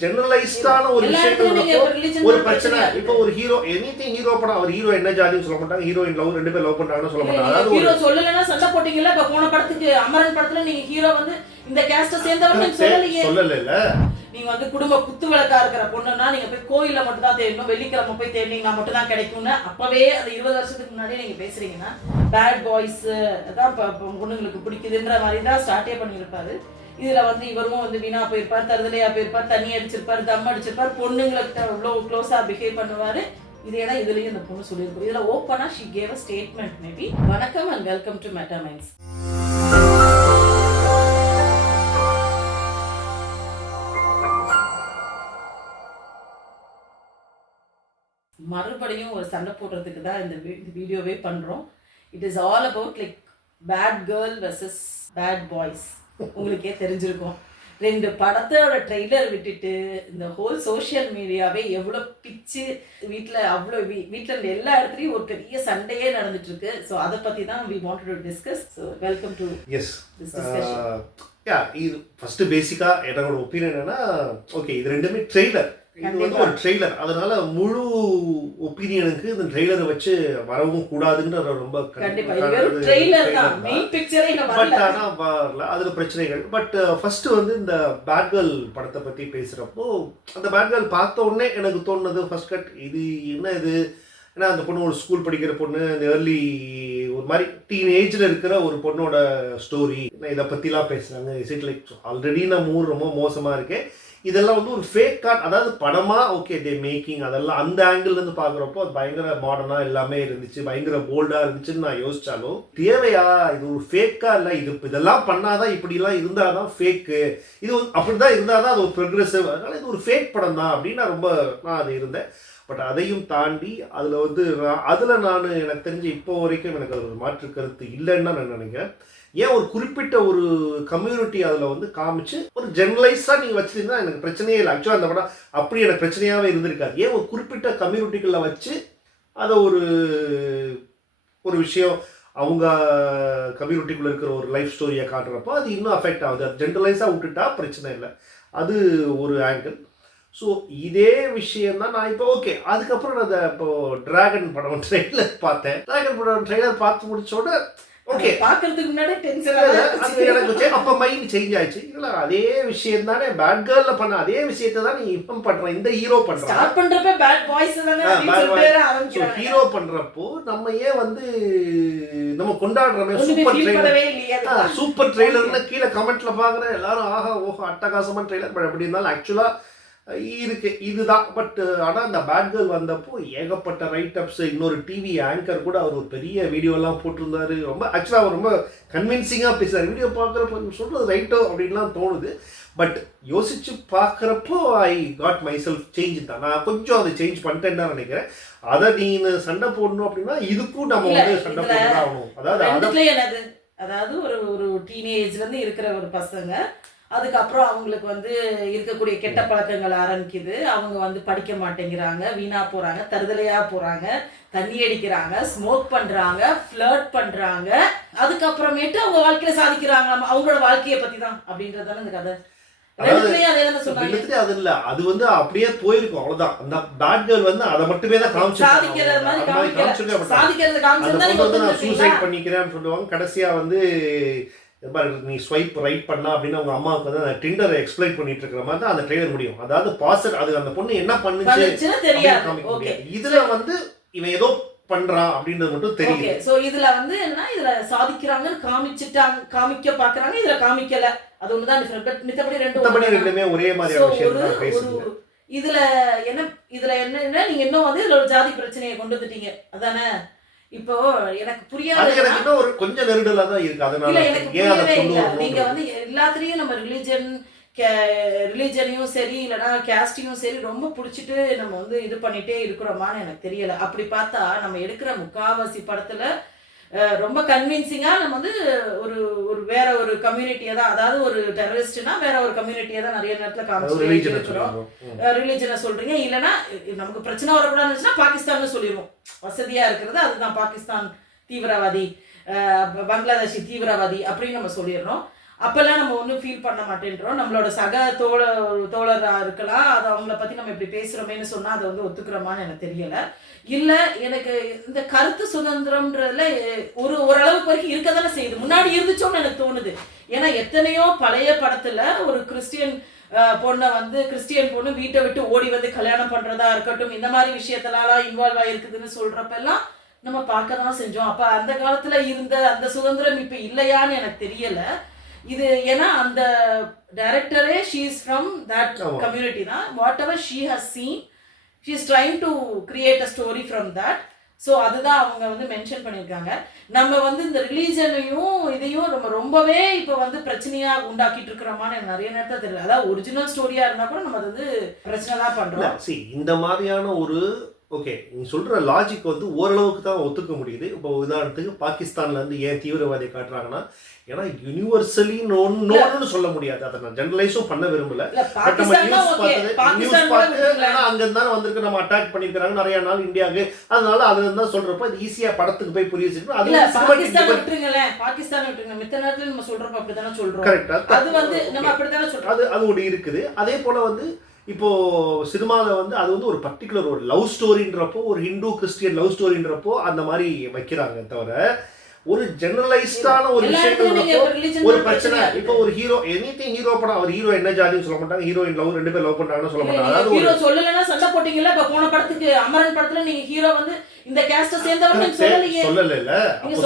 ஜெனரலைஸ்டான ஒரு விஷயம் ஒரு பிரச்சனை. இப்போ ஒரு ஹீரோ எனிதிங் ஹீரோ படம், அவர் ஹீரோ என்ன ஜாதின்னு சொல்ல மாட்டாங்க, ஹீரோயின் லவ் ரெண்டு பேர் லவ் பண்றாங்கன்னு சொல்ல மாட்டாங்க. அதாவது ஹீரோ சொல்லலன்னா சண்டை போட்டீங்கல்ல. இப்ப போன படத்துக்கு அமரன் படத்துல நீங்க ஹீரோ வந்து இந்த கேஸ்ட சேர்ந்தவன்னு சொல்லல. நீங்க வந்து குடும்ப குத்து விளக்கா இருக்கிற பொண்ணுன்னா நீங்க போய் கோயில்ல மட்டும் தான் தேடணும், வெள்ளிக்கிழமை போய் தேடினீங்கன்னா மட்டும் தான் கிடைக்கும்னு அப்பவே அது 20 வருஷத்துக்கு முன்னாடியே நீங்க பேசுறீங்கன்னா பேட் பாய்ஸ் தான் பொண்ணுங்களுக்கு பிடிக்குதுன்ற மாதிரி தான் ஸ்டார்டே பண்ணியிருப்பாரு. இதுல வந்து இவரும் வந்து வீணா போயிருப்பார், தருதலையா போயிருப்பார், தண்ணி அடிச்சிருப்பார், தம் அடிச்சிருப்பார், பொண்ணுங்களுக்கு அவ்வளோ க்ளோஸா பிஹேவ் பண்ணுவாரு. இதே தான் இதுலயும் இந்த பொண்ணு சொல்லியிருக்கோம். இதுல ஓப்பனா she gave a statement maybe. வணக்கம் அண்ட் வெல்கம் டு மெட்டாமைன்ஸ். மறுபடியும் ஒரு சண்டை போடுறதுக்கு தான் இந்த வீடியோவே பண்றோம். It is all about like bad girl versus bad boys. உங்களுக்கே தெரிஞ்சிருக்கும். 2 படத்தோட ட்ரெய்லர் விட்டுட்டு இந்த ஹோல் சோஷியல் மீடியாவே எவ்வளோ பிச்சு வீட்டில் அவ்வளோ வீட்டில் எல்லா இடத்துலையும் ஒரு பெரிய சண்டையே நடந்துட்டு இருக்கு. ஸோ அதை பற்றி தான் we wanted to discuss. So welcome to this discussion. இது ஃபர்ஸ்ட் பேசிக்கா என்னோட ஒப்பீனியன் என்னன்னா, ஓகே இது ரெண்டுமே ட்ரெய்லர், இது வந்து ஒரு ட்ரெய்லர், அதனால முழு ஒப்பீனியனுக்கு இந்த ட்ரெய்லரை வச்சு வரவும் கூடாதுன்ற ரொம்ப பட் ஆனால் வரல, அதில் பிரச்சனைகள். பட் ஃபர்ஸ்ட் வந்து இந்த பேட் கேர்ள் படத்தை பற்றி பேசுகிறப்போ அந்த பேட் கேர்ள் பார்த்த உடனே எனக்கு தோணுது ஃபர்ஸ்ட் கட் இது என்ன இது, ஏன்னா அந்த பொண்ணு ஒரு ஸ்கூல் படிக்கிற பொண்ணு, இந்த ஏர்லி ஒரு மாதிரி டீன் ஏஜில் இருக்கிற ஒரு பொண்ணோட ஸ்டோரி, இதை பற்றிலாம் பேசுகிறாங்க. இஸ் இட் லைக் ஆல்ரெடி நான் ரொம்ப மோசமாக இருக்கேன், இதெல்லாம் வந்து ஒரு ஃபேக் கார்ட், அதாவது படமாக ஓகே தே மேக்கிங் அதெல்லாம் அந்த ஆங்கிள்லேருந்து பார்க்குறப்போ அது பயங்கர மாடர்னாக எல்லாமே இருந்துச்சு, பயங்கர போல்டாக இருந்துச்சுன்னு நான் யோசித்தாலும் தேவையா, இது ஒரு ஃபேக்காக இல்லை, இதெல்லாம் பண்ணாதான் இப்படிலாம் இருந்தால் தான் ஃபேக்கு, இது அப்படி தான் இருந்தால் தான் அது ஒரு ப்ரோக்ரெசிவ், அதனால் இது ஒரு ஃபேக் படம் தான் அப்படின்னு நான் அது இருந்தேன். பட் அதையும் தாண்டி அதில் வந்து நான் எனக்கு தெரிஞ்சு இப்போ வரைக்கும் எனக்கு அது ஒரு மாற்று கருத்து இல்லைன்னு தான் நான் நினைக்கிறேன். ஏன் ஒரு குறிப்பிட்ட ஒரு கம்யூனிட்டி அதில் வந்து காமிச்சு ஒரு ஜெனரலைஸாக நீங்கள் வச்சுருந்தா எனக்கு பிரச்சனையே இல்லை. ஆக்சுவலாக அந்த படம் அப்படி எனக்கு பிரச்சனையாகவே இருந்திருக்காது. ஏன் ஒரு குறிப்பிட்ட கம்யூனிட்டிகளில் வச்சு அதை ஒரு விஷயம் அவங்க கம்யூனிட்டிக்குள்ளே இருக்கிற ஒரு லைஃப் ஸ்டோரியை காட்டுறப்போ அது இன்னும் அஃபெக்ட் ஆகுது. அது ஜென்ரலைஸாக விட்டுட்டா பிரச்சனை இல்லை, அது ஒரு ஆங்கிள். ஸோ இதே விஷயந்தான் நான் இப்போ ஓகே. அதுக்கப்புறம் நான் இப்போது டிராகன் படம் ட்ரெய்லர் பார்த்தேன். டிராகன் படம் ட்ரெய்லர் பார்த்து முடிச்சோட ஓகே பார்க்கறதுக்கு முன்னாடி டென்ஷன் எனக்கு அப்போ மைண்ட் சேஞ்ச் ஆயிடுச்சு. இல்லை அதே விஷயம் தானே பேட் கேர்ளில் பண்ண அதே விஷயத்தை தான் நீ இப்போ பண்ணுறேன், இந்த ஹீரோ ஹீரோ பண்ணுறப்போ நம்ம ஏன் வந்து நம்ம கொண்டாடுறோமே சூப்பர் ட்ரெய்லர்னு கீழே கமெண்ட்ல பார்க்குறேன் எல்லாரும் ஆஹா ஓஹோ அட்டகாசமான ட்ரெய்லர். பட் எப்படி இருந்தாலும் ஆக்சுவலாக இருக்கு இதுதான். பட் ஆனால் அந்த பேட் கேர்ள் வந்தப்போ ஏகப்பட்ட ரைட் அப்ஸ், இன்னொரு டிவி ஆங்கர் கூட அவர் ஒரு பெரிய வீடியோலாம் போட்டிருந்தாரு. ரொம்ப ஆக்சுவலாக அவர் ரொம்ப கன்வின்சிங்காக பேசுகிறார். வீடியோ பார்க்குறப்போ சொல்கிறது ரைட்டோ அப்படின்லாம் தோணுது. பட் யோசிச்சு பார்க்குறப்போ I got my self change தான். நான் கொஞ்சம் அதை சேஞ்ச் பண்ணிட்டேன்னு தான் நினைக்கிறேன். அதை நீ சண்டை போடணும் அப்படின்னா இதுக்கும் நம்ம வந்து சண்டை போட்டு ஆகணும். அதாவது ஒரு டீனேஜ்லேருந்து இருக்கிற ஒரு பசங்க, அதுக்கப்புறம் அவங்களுக்கு வந்து இருக்கக்கூடிய கெட்ட பழக்கங்கள் ஆரம்பிக்குது. அவங்க வந்து படிக்க மாட்டேங்கிறாங்க, வீணா போகிறாங்க, தருதலையாக போகிறாங்க, தண்ணி அடிக்கிறாங்க, ஸ்மோக் பண்ணுறாங்க, ஃப்ளர்ட் பண்ணுறாங்க, அதுக்கப்புறமேட்டு அவங்க வாழ்க்கையில் சாதிக்கிறாங்களாம். அவங்களோட வாழ்க்கையை பற்றி தான் அப்படின்றதான இந்த கதை. அது இல்ல, அது வந்து அப்படியே போயிருக்கும் அவ்வளவுதான். அந்த பேட் கேர்ள் வந்து அதை மட்டுமே தான் சூசைட் பண்ணிக்கிறேன்னு சொல்லுவாங்க. கடைசியா வந்து நீ ஸ்வைப் ரைட் பண்ணா அப்படின்னு அவங்க அம்மாவுக்கு வந்து அந்த டிண்டரை எக்ஸ்பிளைன் பண்ணிட்டு இருக்கிற மாதிரி தான் அந்த ட்ரெய்லர் முடியும். அதாவது பாஸ்ட் அது அந்த பொண்ணு என்ன பண்ணுச்சு இதுல வந்து இவன் ஏதோ பண்றான் அப்படின்றது மட்டும் தெரியும். சோ இதுல வந்து என்ன, இதுல சாதிக்கிறாங்கன்னு காமிக்க பாக்குறாங்க, இதுல காமிக்கல, அது ஒண்ணுதான் டிஃபரண்ட். மித்தபடி ரெண்டுமே ஒரே மாதிரியான விஷயம் தான் பேசுறீங்க. இதுல என்ன நீங்க இன்னும் வந்து இதுல ஒரு ஜாதி பிரச்சனையை கொண்டு வந்துட்டீங்க அதானே. இப்போ எனக்கு புரியாது, எனக்கு ஒரு கொஞ்சம் நெருடலா தான் இருக்கு. அதனால நீங்க வந்து எல்லாத்துலயும் நம்ம ரிலிஜனையும் சரி இல்லைன்னா கேஸ்டையும் சரி ரொம்ப பிடிச்சிட்டு நம்ம வந்து இது பண்ணிட்டே இருக்கிறோமான்னு எனக்கு தெரியல. அப்படி பார்த்தா நம்ம எடுக்கிற முக்காவாசி படத்துல ரொம்ப கன்வின்சிங்காக நம்ம வந்து ஒரு வேற ஒரு கம்யூனிட்டியை தான், அதாவது ஒரு டெரரிஸ்ட்னா வேற ஒரு கம்யூனிட்டியை தான் நிறைய நேரத்தில் காமிச்சு இருக்கிறோம். ரிலீஜனை சொல்றீங்க, இல்லைன்னா நமக்கு பிரச்சனை வரக்கூடாதுன்னு பாகிஸ்தான் சொல்லிடுவோம். வசதியா இருக்கிறது அதுதான் பாகிஸ்தான் தீவிரவாதி, பங்களாதேஷி தீவிரவாதி அப்படின்னு நம்ம சொல்லிடுறோம். அப்பெல்லாம் நம்ம ஒன்றும் ஃபீல் பண்ண மாட்டேன்றோம். நம்மளோட சக தோழரா இருக்கலாம், அது அவங்கள பத்தி நம்ம இப்படி பேசுறோமேன்னு சொன்னா அதை வந்து ஒத்துக்கிறோமான்னு எனக்கு தெரியல. இல்ல எனக்கு இந்த கருத்து சுதந்திரம்ன்றதுல ஓரளவுக்கு வரைக்கும் இருக்க தானே செய்யுது. முன்னாடி இருந்துச்சோன்னு எனக்கு தோணுது. ஏன்னா எத்தனையோ பழைய படத்துல ஒரு கிறிஸ்டியன் பொண்ணை வந்து கிறிஸ்டியன் பொண்ணு வீட்டை விட்டு ஓடி வந்து கல்யாணம் பண்றதா இருக்கட்டும், இந்த மாதிரி விஷயத்தெல்லாம் இன்வால்வ் ஆயிருக்குதுன்னு சொல்றப்பெல்லாம் நம்ம பார்க்க தான் செஞ்சோம். அப்ப அந்த காலத்துல இருந்த அந்த சுதந்திரம் இப்ப இல்லையான்னு எனக்கு தெரியல. இது ஏன்னா அந்த டைரக்டரே she is from that community தான். Whatever she has seen she is trying to create a story from that. So அதுதான் அவங்க வந்து மென்ஷன் பண்ணியிருக்காங்க. நம்ம வந்து இந்த ரிலீஜனையும் இதையும் நம்ம ரொம்பவே இப்போ வந்து பிரச்சனையாக உண்டாக்கிட்டு இருக்கிறோமான்னு எனக்கு நிறைய நேரத்தில் தெரியல. அதாவது ஒரிஜினல் ஸ்டோரியாக இருந்தால் கூட நம்ம அது வந்து பிரச்சனை தான் பண்ணுறோம். இந்த மாதிரியான ஒரு ஓகே நீ சொல்கிற லாஜிக் வந்து ஓரளவுக்கு தான் ஒத்துக்க முடியுது. இப்போ உதாரணத்துக்கு பாகிஸ்தான்ல இருந்து ஏன் தீவிரவாதி காட்டுறாங்கன்னா, ஏன்னா யூனிவர்சலி நோன்னு சொல்ல முடியாது. அதை நான் ஜெனரலைஸும் பண்ண விரும்பல. பட் நம்ம நியூஸ் பார்த்து அங்க இருந்தாலும் வந்திருக்கு, நம்ம அட்டாக் பண்ணிருக்காங்க நிறைய நாள் இந்தியாவுக்கு, அதனால அதுல இருந்தா சொல்றப்ப அது ஈஸியா படத்துக்கு போய் புரிய வச்சிருக்கோம். அது பாகிஸ்தான் விட்டுருங்க, மித்த நேரத்துல நம்ம சொல்றப்ப அப்படித்தானே சொல்றோம். கரெக்டா, அது வந்து நம்ம அப்படித்தானே சொல்றோம். அது ஒன்று இருக்குது. அதே போல வந்து இப்போ சினிமாவில் வந்து அது வந்து ஒரு பர்டிகுலர் ஒரு லவ் ஸ்டோரின்றப்போ, ஒரு ஹிந்து கிறிஸ்டியன் லவ் ஸ்டோரின்றப்போ அந்த மாதிரி வைக்கிறாங்க. தவிர ஒரு ஜெனரலைஸ்டான ஒரு விஷயங்கள் ஒரு பிரச்சனை. இப்போ ஒரு ஹீரோ எனிதிங் ஹீரோ படம், அவர் ஹீரோ என்ன ஜாதின்னு சொல்ல மாட்டாங்க, ஹீரோயின் லவ் ரெண்டு பேர் லவ் பண்றாங்கன்னு சொல்ல மாட்டாங்க. அதாவது ஹீரோ சொல்லலன்னா சண்டை போட்டீங்கல்ல. இப்ப போன படத்துக்கு அமரன் படத்துல நீங்க ஹீரோ வந்து இந்த கேஸ்ட சேர்ந்தவங்க சொல்லல. அப்போ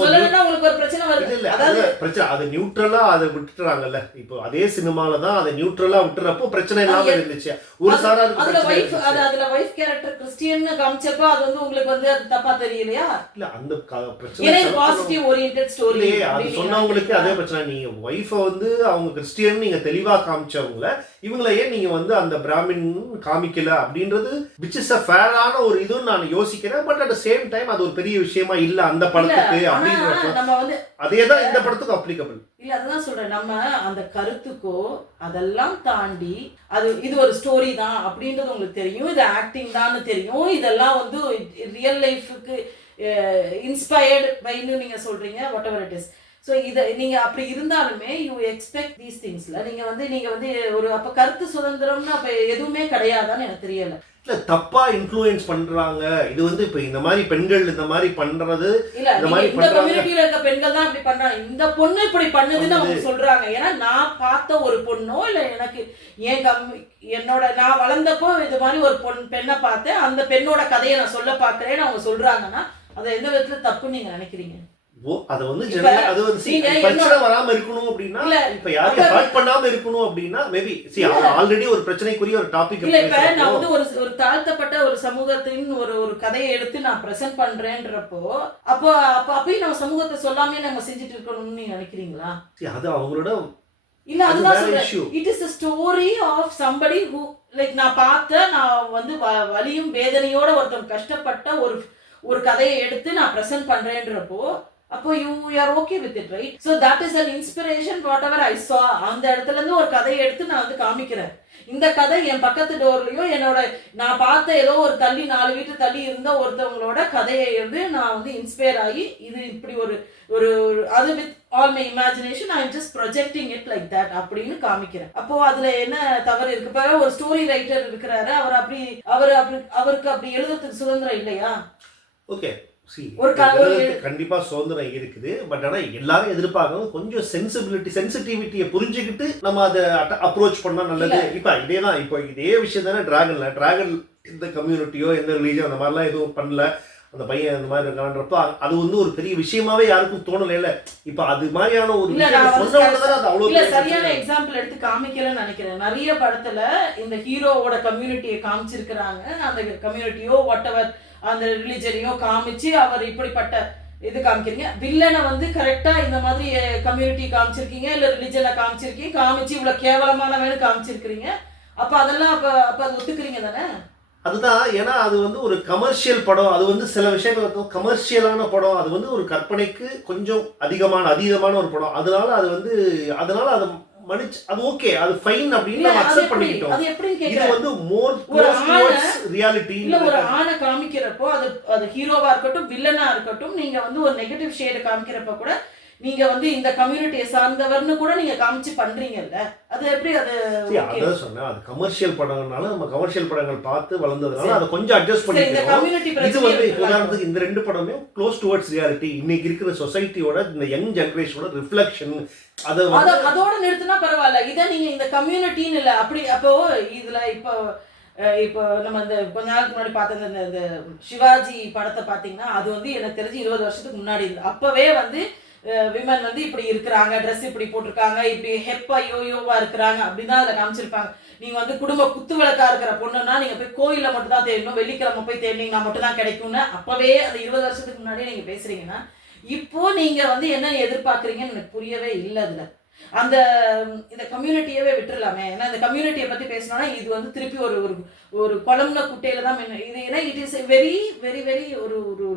சொல்லலன்னா உங்களுக்கு ஒரு பிரச்சனை வருது. அதாவது பிரச்சனை அது நியூட்ரலா அதை விட்டுறாங்கல்ல. இப்போ அதே சினிமால தான் அதை நியூட்ரலா விட்டுறப்போ பிரச்சனை இல்லாம இருந்துச்சு. ஒரு சாரா அதுல வைஃப் கேரக்டர் கிறிஸ்டியன் காமிச்சப்போ அது வந்து உங்களுக்கு வந்து அது தப்பா தெரியலையா? இல்ல அந்த பிரச்சனை பாசிட்டிவ் ஓரியன்டட் ஸ்டோரி அது சொன்னவங்களுக்கு அதே பிரச்சனை. நீங்க வைஃப வந்து அவங்க கிறிஸ்டியன் நீங்க தெளிவா காமிச்சவங்கள இவங்கள ஏன் நீங்க வந்து அந்த பிராமின் காமிக்கல அப்படின்றது விச் இஸ் அ ஃபேரான ஒரு இதுன்னு நான் யோசிக்கிறேன். பட் அட் சேம் டைம் அது ஒரு பெரிய விஷயமா இல்ல அந்த படத்துக்கு அப்படின்னு அதேதான் இந்த படத்துக்கு அப்ளிகபிள் இல்ல. அதுதான் சொல்றேன், நம்ம அந்த கருத்துக்கோ அதெல்லாம் தாண்டி அது இது ஒரு ஸ்டோரி தான் அப்படின்றது உங்களுக்கு தெரியும், இது ஆக்டிங் தான் தெரியும், இதெல்லாம் வந்து ரியல் லைஃபுக்கு இன்ஸ்பயர்டு பைன்னு நீங்க சொல்றீங்க, what ever it is. So இதை நீங்கள் அப்படி இருந்தாலுமே யூ எக்ஸ்பெக்ட் தீஸ் திங்ஸில் நீங்கள் வந்து ஒரு அப்போ கருத்து சுதந்திரம்னு அப்போ எதுவுமே கிடையாதான்னு எனக்கு தெரியலை. இல்லை தப்பாக இன்ஃப்ளூயன்ஸ் பண்ணுறாங்க. இது வந்து இப்போ இந்த மாதிரி பெண்கள் இந்த மாதிரி பண்ணுறது இல்லை, இந்த கம்யூனிட்டியில் இருக்க பெண்கள் தான் இப்படி பண்ணுறாங்க, இந்த பொண்ணு இப்படி பண்ணுதுன்னு அவங்க சொல்கிறாங்க. ஏன்னா நான் பார்த்த ஒரு பொண்ணோ இல்லை எனக்கு என்னோட நான் வளர்ந்தப்போ இது மாதிரி ஒரு பெண்ணை பார்த்தேன், அந்த பெண்ணோட கதையை நான் சொல்ல பார்க்குறேன்னு அவங்க சொல்கிறாங்கன்னா அதை எந்த விதத்தில் தப்புன்னு நீங்கள் நினைக்கிறீங்க? அது வந்து அது வந்து பிரச்சனை வராம இருக்கணும் அப்படின்னா, இப்ப யாரையும் ஹர்ட் பண்ணாம இருக்கணும் அப்படின்னா மேபி ஆல்ரெடி ஒரு பிரச்சனைக்குரிய ஒரு டாபிக் இல்ல. இப்ப நான் வந்து ஒரு தாழ்த்தப்பட்ட ஒரு சமூகத்தின் ஒரு கதையை எடுத்து நான் பிரசன்ட் பண்றேன்றப்போ அப்பயும் நம்ம சமூகத்தை சொல்லாமே நம்ம செஞ்சுட்டு இருக்கணும்னு நீங்க நினைக்கிறீங்களா? அது அவங்களோட இல்ல, அதுதான் சொல்றேன். It is a story of somebody who like நான் வந்து வலியும் வேதனையோட ஒருத்தன் கஷ்டப்பட்ட ஒரு கதையை எடுத்து நான் பிரசன்ட் பண்றேன்றப்போ அப்போ you are okay with it, right? So that is an inspiration whatever I saw. அந்த இடத்துல இருந்து ஒரு கதையை எடுத்து நான் வந்து காமிக்கிறேன். இந்த கதை என் பக்கத்து டோர்லயோ என்னோட நான் பார்த்த ஏதோ ஒரு 4 வீட்டு தள்ளி இருந்த ஒருத்தவங்களோட கதையை வந்து நான் வந்து இன்ஸ்பயர் ஆகி இது இப்படி ஒரு அது with all my imagination I am just projecting it like that அப்படின்னு காமிக்கிறேன். அப்போ அதுல என்ன தவறு இருக்கு? இப்போ ஒரு ஸ்டோரி ரைட்டர் இருக்கிறாரு, அவருக்கு அப்படி எழுதுறதுக்கு சுதந்திரம் இல்லையா? ஓகே, கண்டிப்பா சுதந்திரம் இருக்குது. பட் ஆனா எல்லாரும் எதிர்பார்க்கணும் கொஞ்சம் சென்சிட்டிவிட்டியை புரிஞ்சுக்கிட்டு நம்ம அதை அப்ரோச் பண்ணா நல்லது. இப்ப இதேதான், இப்போ இதே விஷயம் தானே டிராகன் இந்த கம்யூனிட்டியோ எந்த ரிலீஜியோ அந்த மாதிரிலாம் எதுவும் பண்ணல, அந்த பையன் அந்த மாதிரி இருக்கான்றப்ப அது வந்து ஒரு பெரிய விஷயமாவே யாருக்கும் தோணல. இப்ப அது மாதிரியான ஒரு சரியான எக்ஸாம்பிள் எடுத்து காமிக்கலன்னு நினைக்கிறேன். நிறைய படத்துல இந்த ஹீரோவோட கம்யூனிட்டியை காமிச்சிருக்கிறாங்க, அந்த கம்யூனிட்டியோ வாட் எவர் அந்த ரிலிஜனையோ காமிச்சு அவர் இப்படிப்பட்ட இது காமிக்கிறீங்க. வில்லனை வந்து கரெக்டா இந்த மாதிரி கம்யூனிட்டி காமிச்சிருக்கீங்க, இல்ல ரிலிஜனை காமிச்சிருக்கீங்க, காமிச்சு இவ்வளவு கேவலமானவன்னு காமிச்சிருக்கிறீங்க. அப்ப அதெல்லாம் அப்ப அது ஒத்துக்கிறீங்க தானே? அதுதான். ஏன்னா அது வந்து ஒரு கமர்ஷியல் படம், அது வந்து சில விஷயங்கள் கமர்ஷியலான படம், அது வந்து ஒரு கற்பனைக்கு கொஞ்சம் அதீதமான ஒரு படம். அதனால அது மனிச்சு அது ஓகே, அது ஃபைன் அப்படின்னு நம்ம அக்செப்ட் பண்ணிக்கிட்டோம். அது எப்படின்னு இது கேக்குறேன். வந்து மோர் டுவர்ட்ஸ் ரியாலிட்டி. இல்ல, ஒரு ஆணை காமிக்கிறப்போ அது ஹீரோவா இருக்கட்டும் வில்லனா இருக்கட்டும், நீங்க வந்து ஒரு நெகட்டிவ் ஷேட் காமிக்கிறப்ப கூட நீங்க வந்து இந்த கம்யூனிட்டியை சார்ந்தவர்னு கூட நீங்க காமிச்சு பண்றீங்கல்ல, அது எப்படி அது okay? அதான் சொன்னேன், அது கமர்ஷியல் படங்கள்னால நம்ம கமர்ஷியல் படங்கள் பார்த்து வளர்ந்ததுனால அதை கொஞ்சம் அட்ஜஸ்ட் சரி, இந்த பண்ணிக்கிறோம். கம்யூனிட்டி இது பிரச்சனை வந்து இருக்குல்ல. உதாரணத்துக்கு இந்த 2 படமே க்ளோஸ் டுவர்ட்ஸ் ரியாலிட்டி, இன்னைக்கு இருக்கிற சொசைட்டியோட இந்த யங் ஜெனரேஷனோட ரிஃப்ளெக்ஷன். அதை அதோட நிறுத்தினா பரவாயில்ல. இதை நீங்க இந்த கம்யூனிட்டின்னு இல்ல அப்படி அப்போ இதுல இப்போ நம்ம இந்த கொஞ்ச நாளுக்கு முன்னாடி பார்த்த இந்த சிவாஜி படத்தை பார்த்தீங்கன்னா அது வந்து எனக்கு தெரிஞ்சு 20 வருஷத்துக்கு முன்னாடி இருந்து அப்பவே வந்து விமன் வந்து இப்படி இருக்கிறாங்க, ட்ரெஸ் இப்படி போட்டிருக்காங்க, இப்படி ஹெப்பா யோயோவா இருக்கிறாங்க அப்படின்னு தான் அதில் காமிச்சிருப்பாங்க. நீங்க வந்து குடும்ப குத்து விளக்கா இருக்கிற பொண்ணுன்னா நீங்க போய் கோயில மட்டும் தான் தேடணும், வெள்ளிக்கிழமை போய் தேடினீங்கன்னா மட்டும் தான் கிடைக்கும்னு அப்பவே அந்த 20 வருஷத்துக்கு முன்னாடியே நீங்க பேசுறீங்கன்னா இப்போ நீங்க வந்து என்ன எதிர்பார்க்குறீங்கன்னு எனக்கு புரியவே இல்லை. அதுல அந்த இந்த கம்யூனிட்டியவே விட்டுறலாமே. ஏன்னா இந்த கம்யூனிட்டியை பத்தி பேசணும்னா இது வந்து திருப்பி ஒரு ஒரு ஒரு குளம்ல குட்டையில தான் இது. ஏன்னா it is very very very ஒரு ஒரு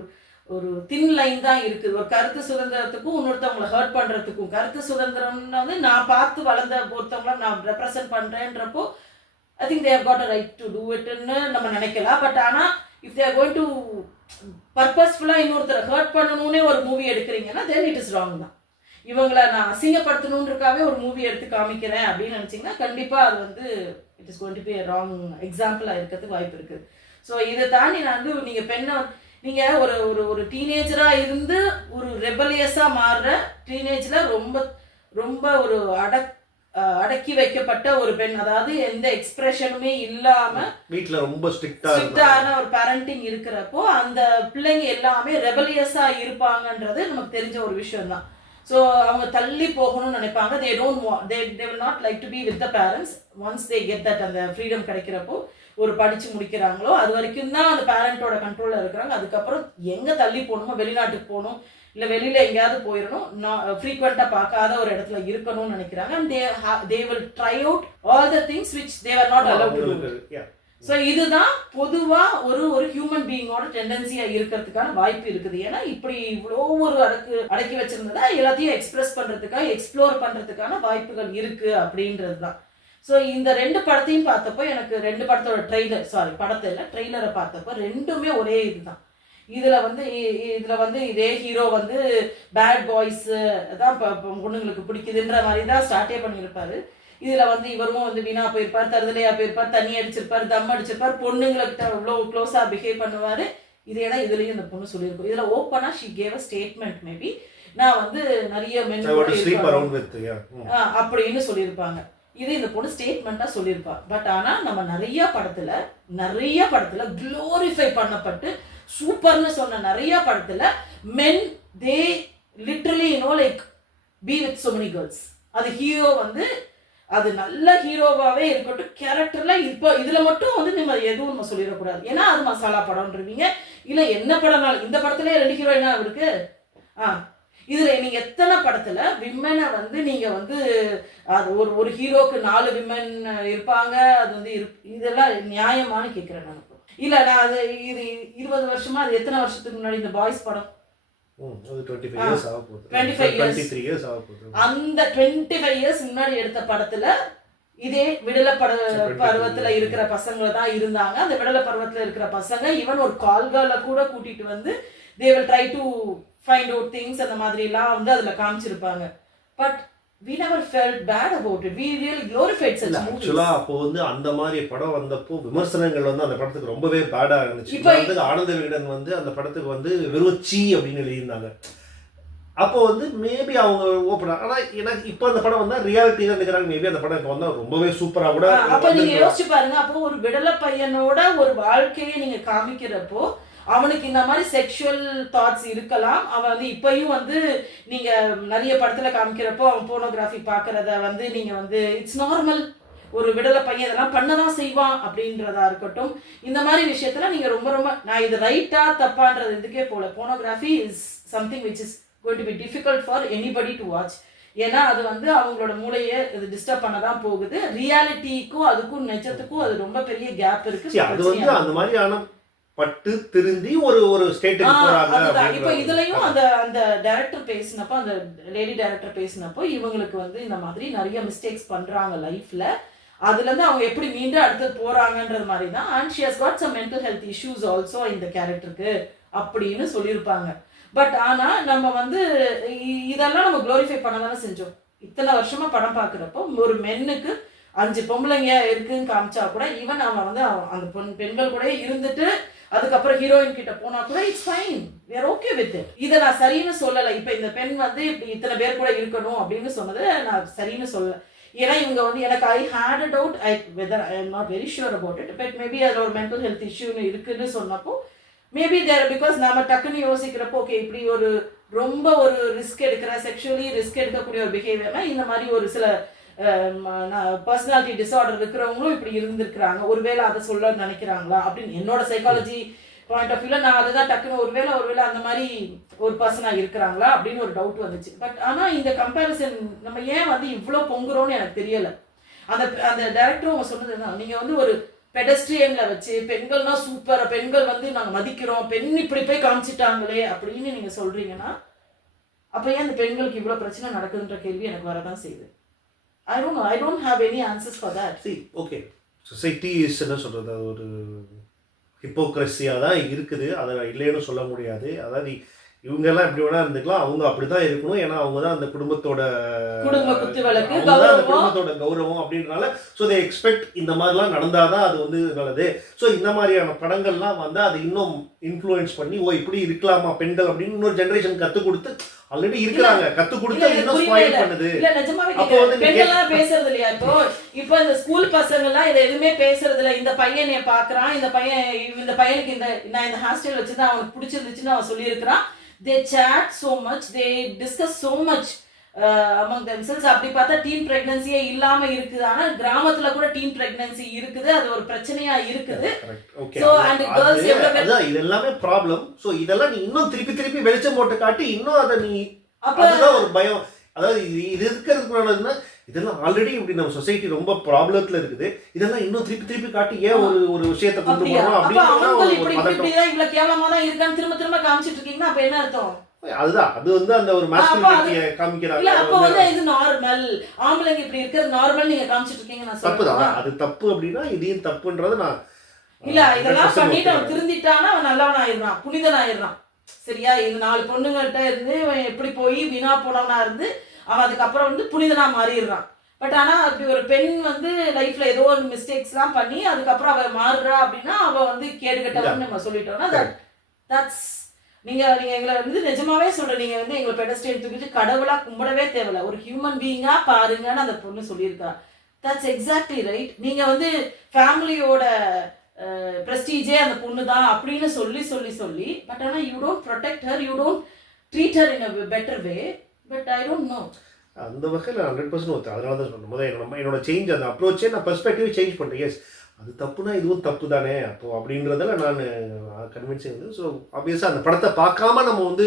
ஒரு தின் லைன் தான் இருக்குது. ஒரு கருத்து சுதந்திரத்துக்கும் இன்னொருத்தவங்களை ஹர்ட் பண்றதுக்கும். கருத்து சுதந்திரம்னு வந்து நான் பார்த்து வளர்ந்த ஒருத்தவங்கள நான் ரெப்ரசென்ட் பண்றேன்றப்போ I think they have got a right to do இட்னு நம்ம நினைக்கலாம். பட் ஆனா if they are going to பர்பஸ்ஃபுல்லா இன்னொருத்தரை ஹர்ட் பண்ணணும்னே ஒரு மூவி எடுக்கிறீங்கன்னா தென் இட் இஸ் ராங் தான். இவங்களை நான் அசிங்கப்படுத்தணுன்றக்காகவே ஒரு மூவி எடுத்து காமிக்கிறேன் அப்படின்னு நினச்சிங்கன்னா கண்டிப்பாக அது வந்து it is going to be a wrong எக்ஸாம்பிளாக இருக்கிறதுக்கு வாய்ப்பு இருக்குது. ஸோ இதை தாண்டி நான் வந்து நீங்கள் பெண்ணை நீங்கள் ஒரு ஒரு ஒரு டீனேஜராக இருந்து ஒரு ரெபலியஸாக மாறுற டீனேஜில் ரொம்ப ரொம்ப ஒரு அடக்கி வைக்கப்பட்ட ஒரு பெண், அதாவது எந்த எக்ஸ்பிரஷனுமே இல்லாம வீட்டில் ரொம்ப ஸ்ட்ரிக்டான ஒரு பேரண்டிங் இருக்கிறப்போ அந்த பிள்ளைங்க எல்லாமே ரெபலியஸா இருப்பாங்கன்றது நமக்கு தெரிஞ்ச ஒரு விஷயம் தான். ஸோ அவங்க தள்ளி போகணும்னு நினைப்பாங்க. They don't want they will not like to be with the parents once they get that. அந்த ஃப்ரீடம் கிடைக்கிறப்போ ஒரு படிச்சு முடிக்கிறாங்களோ அது வரைக்கும் தான் அந்த பேரண்டோட கண்ட்ரோலில் இருக்கிறாங்க. அதுக்கப்புறம் எங்கே தள்ளி போகணுமோ, வெளிநாட்டுக்கு போகணும் இல்லை வெளியில் எங்கேயாவது போயிடணும், நான் ஃப்ரீக்வெண்ட்டாக பார்க்காத ஒரு இடத்துல இருக்கணும்னு நினைக்கிறாங்க. And they will try out all the things which they are not allowed to to. So இதுதான் பொதுவாக ஒரு ஒரு ஹியூமன் பீயிங்கோட டெண்டன்சியாக இருக்கிறதுக்கான வாய்ப்பு இருக்குது. ஏன்னா இப்படி இவ்வளோ ஒரு அடக்கி வச்சிருந்ததா எல்லாத்தையும் எக்ஸ்பிரஸ் பண்ணுறதுக்காக எக்ஸ்ப்ளோர் பண்ணுறதுக்கான வாய்ப்புகள் இருக்குது அப்படின்றது தான். ஸோ இந்த 2 படத்தையும் பார்த்தப்போ எனக்கு 2 படத்தோட ட்ரெய்லரை பார்த்தப்போ ரெண்டுமே ஒரே இதுதான். இதில் வந்து இதே ஹீரோ வந்து பேட் பாய்ஸ் தான் பொண்ணுங்களுக்கு பிடிக்குதுன்ற மாதிரி தான் ஸ்டார்ட்டே பண்ணியிருப்பாரு. இதில் வந்து இவரும் வந்து வீணா போயிருப்பார், தருதலையா போயிருப்பார், தண்ணி அடிச்சிருப்பார், தம் அடிச்சிருப்பார், பொண்ணுங்களுக்கு இவ்வளோ க்ளோஸாக பிஹேவ் பண்ணுவார். இதே தான் இதுலேயும் இந்த பொண்ணு சொல்லியிருக்கோம். இதில் ஓப்பனாக she gave a statement, maybe நான் வந்து நிறைய மென் அப்படின்னு சொல்லியிருப்பாங்க. இது இந்த பொண்ணு ஸ்டேட்மெண்ட்டாக சொல்லியிருப்பா. பட் ஆனால் நம்ம நிறைய படத்தில் க்ளோரிஃபை பண்ணப்பட்டு சூப்பர்னு சொன்ன நிறைய படத்தில் men they literally like be with so many girls. அது ஹீரோ வந்து அது நல்ல ஹீரோவாகவே இருக்கட்டும், கேரக்டரில் இப்போ இதில் மட்டும் வந்து நம்ம எதுவும் நம்ம சொல்லிடக்கூடாது. ஏன்னா அது மசாலா படம்ன்றீங்க. இல்லை என்ன படம்னாலும் இந்த படத்துலேயே 2 ஹீரோயினா இருக்கு. இதில் நீங்கள் எத்தனை படத்தில் விம்மனை வந்து நீங்கள் வந்து அது ஒரு ஹீரோக்கு 4 விமன் இருப்பாங்க. அது வந்து இதெல்லாம் நியாயமானு கேட்குறேன் நான். இல்லை நான் அது இது 20 வருஷமா, அது எத்தனை வருஷத்துக்கு முன்னாடி இந்த பாய்ஸ் படம் 25 years அந்த 25 years முன்னாடி எடுத்த படத்துல இதே விடலை பருவத்துல இருக்கிற பசங்க தான் இருந்தாங்க. அந்த விடலை பருவத்துல இருக்கிற பசங்க ஈவன் ஒரு கால்களை கூட கூட்டிட்டு வந்து they will try to find out things அந்த மாதிரி எல்லாம் வந்து அதுல காமிச்சிருப்பாங்க. But we never felt bad about it. We really glorified such movies. ஆக்சுவலா அப்போ வந்து அந்த மாதிரி படம் வந்தப்போ விமர்சனங்கள் வந்து அந்த படத்துக்கு ரொம்பவே பேடா இருந்துச்சு. இப்போ ஆனந்த விகடன் வந்து அந்த படத்துக்கு வந்து வெறும் சீ அப்படின்னு எழுதியிருந்தாங்க. அப்போ வந்து மேபி அவங்க ஓப்பனா, ஆனால் எனக்கு இப்போ அந்த படம் வந்தால் ரியாலிட்டி தான் நினைக்கிறாங்க. மேபி அந்த படம் இப்போ வந்தால் ரொம்பவே சூப்பராக கூட. அப்போ நீங்கள் யோசிச்சு பாருங்க, அப்போ ஒரு விடலை பையனோட ஒரு வாழ்க்கையை நீங்கள் காமிக்கிறப்போ அவனுக்கு இந்த மாதிரி செக்ஷுவல் தாட்ஸ் இருக்கலாம். அவன் வந்து இப்பயும் வந்து நீங்கள் நிறைய படத்தில் காமிக்கிறப்போ அவன் போனோகிராஃபி பார்க்குறத வந்து நீங்கள் வந்து இட்ஸ் நார்மல், ஒரு விடலை பையன் இதெல்லாம் பண்ணதான் செய்வான் அப்படின்றதா இருக்கட்டும். இந்த மாதிரி விஷயத்தில் நீங்கள் ரொம்ப ரொம்ப நான் இது ரைட்டா தப்பான்றது இதுக்கே போல. Pornography is something which is going to be difficult for anybody to watch. ஏன்னா அது வந்து அவங்களோட மூளையை இது டிஸ்டர்ப் பண்ண தான் போகுது. ரியாலிட்டிக்கும் அதுக்கும் நிஜத்துக்கும் அது ரொம்ப பெரிய கேப் இருக்கு. அது வந்து அந்த மாதிரியான பட்டு திருந்தி ஒரு ஸ்டேட்டுக்கு போறாங்க. இப்போ இதுலயும் அந்த டைரக்டர் பேசினப்போ, அந்த லேடி டைரக்டர் பேசினப்போ இவங்களுக்கு வந்து இந்த மாதிரி நிறைய மிஸ்டேக்ஸ் பண்றாங்க லைஃப்ல. அதுல இருந்து அவங்க எப்படி மீண்டும் அடுத்து போறாங்கன்றது மாதிரி தான். And she has got some mental health issues also இந்த கேரக்டருக்கு அப்படின்னு சொல்லியிருப்பாங்க. பட் ஆனா நம்ம வந்து இதெல்லாம் நம்ம க்ளோரிஃபை பண்ண தானே செஞ்சோம். இத்தனை வருஷமா படம் பார்க்குறப்போ ஒரு மென்னுக்கு 5 பொம்பளைங்க இருக்குன்னு காமிச்சா கூட ஈவன் அவன் வந்து அந்த பெண்கள் கூட இருந்துட்டு அதுக்கப்புறம் ஹீரோயின் கிட்ட போனா கூட it's fine, we are okay with it. இதை நான் சரின்னு சொல்லலை. இப்போ இந்த பெண் வந்து இப்படி இத்தனை பேர் கூட இருக்கணும் அப்படின்னு சொன்னது நான் சரின்னு சொல்லலை. ஏன்னா இவங்க வந்து எனக்கு I had a doubt, whether I am not very sure about it, but maybe அதில் ஒரு மென்டல் ஹெல்த் இஷ்யூன்னு இருக்குன்னு சொன்னப்போ மேபி தேர் பிகாஸ் நம்ம டக்குன்னு யோசிக்கிறப்போ ஓகே இப்படி ஒரு ரொம்ப ஒரு ரிஸ்க் எடுக்கிற செக்ஷுவலி ரிஸ்க் எடுக்கக்கூடிய ஒரு பிஹேவியர்னா இந்த மாதிரி ஒரு சில பர்சனாலிட்டி டிஸார்டர் இருக்கிறவங்களும் இப்படி இருந்திருக்கிறாங்க, ஒருவேளை அதை சொல்ல நினைக்கிறாங்களா அப்படின்னு என்னோட சைக்காலஜி பாயிண்ட் ஆஃப் வியூவில் நான் அதுதான் டக்குன்னு ஒருவேளை அந்த மாதிரி ஒரு பர்சனாக இருக்கிறாங்களா அப்படின்னு ஒரு டவுட் வந்துச்சு. பட் ஆனால் இந்த கம்பேரிசன் நம்ம ஏன் வந்து இவ்வளோ பொங்குறோன்னு எனக்கு தெரியலை. அந்த அந்த டைரக்டரும் அவங்க சொன்னது தான், நீங்கள் வந்து ஒரு பெடஸ்ட்ரியன்ல வச்சு பெண்கள்னா சூப்பர், பெண்கள் வந்து நாங்கள் மதிக்கிறோம், பெண் இப்படி போய் காமிச்சிட்டாங்களே அப்படின்னு நீங்கள் சொல்கிறீங்கன்னா அப்போ ஏன் அந்த பெண்களுக்கு இவ்வளோ பிரச்சனை நடக்குதுன்ற கேள்வி எனக்கு வரதான் செய்யுது. I don't know. I don't have any answers for that. See, okay. Society is என்ன சொல்கிறது, ஒரு ஹிப்போக்ரஸியாக தான் இருக்குது, அதை இல்லைன்னு சொல்ல முடியாது. அதாவது இவங்கெல்லாம் எப்படி வேணா இருந்துக்கலாம், அவங்க அப்படி தான் இருக்கணும், ஏன்னா அவங்க தான் அந்த குடும்பத்தோட கௌரவம் அப்படின்றனால ஸோ தே எக்ஸ்பெக்ட் இந்த மாதிரிலாம் நடந்தால் தான் அது வந்து நல்லது. ஸோ இந்த மாதிரியான படங்கள்லாம் வந்து அதை இன்னும் இன்ஃப்ளூயன்ஸ் பண்ணி ஓ இப்படி இருக்கலாமா பெண்கள் அப்படின்னு இன்னொரு ஜென்ரேஷன் கற்றுக் கொடுத்து ஆல்ரெடி இருக்கிறாங்க, கற்றுக் கொடுத்து இன்னும் ஸ்பாயில் பண்ணுது. இல்ல நிஜமாவே பெண்கள்லாம் பேசுறது இல்லையா? இப்போ இந்த ஸ்கூல் பசங்கள்லாம் இதை எதுவுமே பேசுறது இல்லை. இந்த பையன் பார்க்குறான், இந்த பையனுக்கு நான் இந்த ஹேர் ஸ்டைல் வச்சுதான் அவனுக்கு பிடிச்சிருந்துச்சுன்னு அவன் சொல்லியிருக்கிறான். They chat so much, they discuss so much among themselves. அப்படி பார்த்தா டீன் பிரெக்னன்சியே இல்லாம இருக்குது, ஆனா கிராமத்துல கூட டீன் பிரெக்னன்சி இருக்குது, அது ஒரு பிரச்சனையா இருக்குது. சோ அண்ட் गर्ल्स எவ்வளவு இதெல்லாமே ப்ராப்ளம். சோ இதெல்லாம் நீ இன்னும் திருப்பி வெளிச்சம் போட்டு காட்டி இன்னும் அதை நீ அதுதான் ஒரு பயம். அதாவது இது இருக்கிறதுக்குனால இதெல்லாம் ஆல்ரெடி இப்படி நம்ம சொசைட்டி ரொம்ப ப்ராப்ளத்துல இருக்குது, இதெல்லாம் இன்னும் திருப்பி காட்டி ஏன் ஒரு விஷயத்தை கொண்டு போறோம் அப்படின்னு இவ்வளவு கேவலமா தான் இருக்கான்னு திரும்ப காமிச்சிட்டு இருக்கீங்கன்னா அப்ப என்ன அர்த்தம்? அதுதான் அது வந்து அந்த ஒரு மாஸ்குலினிட்டியை காமிக்கிறாங்க. இல்ல அப்ப வந்து இது நார்மல், ஆம்பளைங்க இப்படி இருக்கிறது நார்மல் நீங்க காமிச்சிட்டு இருக்கீங்க. நான் தப்புதான், அது தப்பு அப்படின்னா இதையும் தப்புன்றது நான் இல்ல. இதெல்லாம் பண்ணிட்டு அவன் திருந்திட்டானா அவன் நல்லவன் ஆயிடுறான், புனிதன் ஆயிடுறான். சரியா? இது 4 பொண்ணுங்கள்ட்ட இருந்து எப்படி போய் வீணா போனவனா இருந்து அவன் அதுக்கப்புறம் வந்து புனிதனா மாறிடுறான். பட் ஆனா அப்படி ஒரு பெண் வந்து லைஃப்ல ஏதோ ஒரு மிஸ்டேக்ஸ்லாம் பண்ணி அதுக்கப்புறம் அவ மாறுறா அப்படின்னா அவ வந்து கேடுகட்டவன்னு நம்ம சொல்லிட்டோம்னா தட்ஸ் நீங்க எங்களை வந்து நிஜமாவே சொல்றேன், நீங்க வந்து எங்களை பெடஸ்ட்ரியன் தூக்கிட்டு கடவுளா கும்பிடவே தேவையில்ல, ஒரு ஹியூமன் பீயிங்கா பாருங்கன்னு அந்த பொண்ணு சொல்லியிருக்கா. That's exactly right. நீங்க வந்து ஃபேமிலியோட ப்ரெஸ்டீஜே அந்த பொண்ணு தான் அப்படின்னு சொல்லி பட் ஆனால் you don't protect her, you don't treat her in a better way. But I don't know, அந்த வகையில் 100% ஒருத்தர். அதனால தான் சொன்னேன் முதல்ல என்னோட சேஞ்ச், அந்த அப்ரோச்சே நான் பெர்ஸ்பெக்டிவ் சேஞ்ச் பண்ணுறேன். எஸ் அது தப்புனா இதுவும் தப்பு தானே அப்போது அப்படின்றதில் நான் கன்வின்சிங் வந்து. ஸோ ஆப்வியஸாக அந்த படத்தை பார்க்காம நம்ம வந்து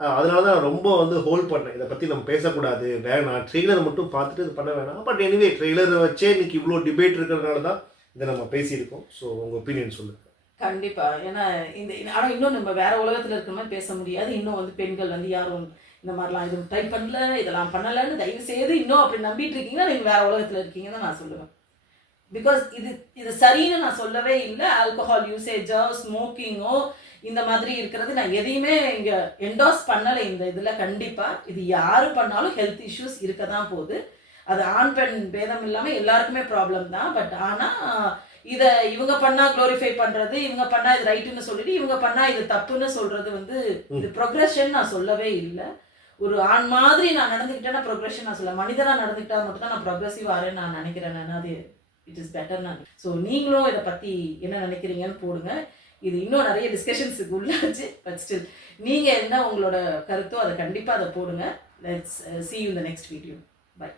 அதனால தான் ரொம்ப வந்து ஹோல்ட் பண்ணேன், இதை பற்றி நம்ம பேசக்கூடாது, வேணாம், ட்ரெய்லரை மட்டும் பார்த்துட்டு இது பண்ண வேணாம். பட் எனிவே ட்ரெய்லரை வச்சே இன்னைக்கு இவ்வளோ டிபேட் இருக்கிறதுனால தான் இதை நம்ம பேசியிருக்கோம். ஸோ உங்கள் ஒப்பீனியன் சொல்லுங்கள். கண்டிப்பா. ஏன்னா ஆனால் இன்னும் நம்ம வேற உலகத்தில் இருக்கிற மாதிரி பேச முடியாது. இன்னும் வந்து பெண்கள் வந்து யாரும் இந்த மாதிரிலாம் எதுவும் ட்ரை பண்ணல, இதெல்லாம் பண்ணலன்னு தயவு செய்து இன்னும் அப்படி நம்பிட்டு இருக்கீங்கன்னா நீங்கள் வேற உலகத்தில் இருக்கீங்கன்னு நான் சொல்லுவேன். பிகாஸ் இது சரின்னு நான் சொல்லவே இல்லை. ஆல்கஹால் யூசேஜோ ஸ்மோக்கிங்கோ இந்த மாதிரி இருக்கிறது நான் எதையுமே இங்கே என்டோஸ் பண்ணலை இந்த இதில். கண்டிப்பாக இது யாரு பண்ணாலும் ஹெல்த் இஷ்யூஸ் இருக்க தான் போகுது. அது ஆண் பெண் பேதம் இல்லாமல் எல்லாருக்குமே ப்ராப்ளம் தான். பட் ஆனால் இதை இவங்க பண்ணால் க்ளோரிஃபை பண்ணுறது, இவங்க பண்ணால் இது ரைட்டுன்னு சொல்லிட்டு இவங்க பண்ணால் இது தப்புன்னு சொல்கிறது வந்து இது ப்ரொக்ரெஷன் நான் சொல்லவே இல்லை. ஒரு ஆண் மாதிரி நான் நடந்துக்கிட்டேன்னா ப்ரொக்ரெஷன் நான் சொல்ல, மனிதனாக நடந்துக்கிட்டா மட்டும் தான் நான் ப்ரொக்ரெசிவ் ஆறேன்னு நான் நினைக்கிறேன். நான் அது இட் இஸ் பெட்டர் நான். ஸோ நீங்களும் இதை பற்றி என்ன நினைக்கிறீங்கன்னு போடுங்க. இது இன்னும் நிறைய டிஸ்கஷன்ஸுக்கு உள்ளாச்சு. பட் ஸ்டில் நீங்கள் என்ன உங்களோட கருத்தோ அதை கண்டிப்பாக அதை போடுங்க. Let's see you in the next video. Bye.